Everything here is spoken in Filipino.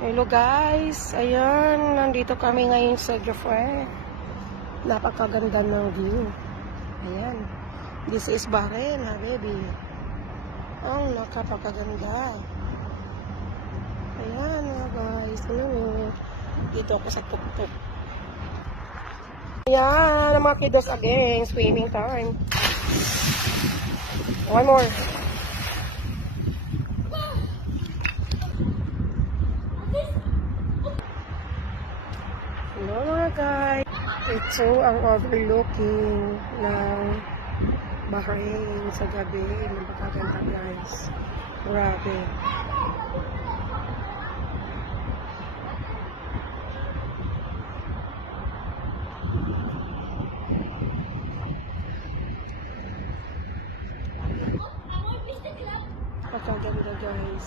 Hello guys, ayan, nandito kami ngayon sa Jafre. Napakaganda ng view. Ayan, this is Bahrain, habibi. Ang nakapakaganda. Ayan mga guys, dito ako sa tuktok. Ayan, ang mga kiddos again, swimming time. One more. Hello mga guys. Ito ang overlooking ng Bahrain sa gabi. Napakaganda guys. Grabe. Napakaganda guys.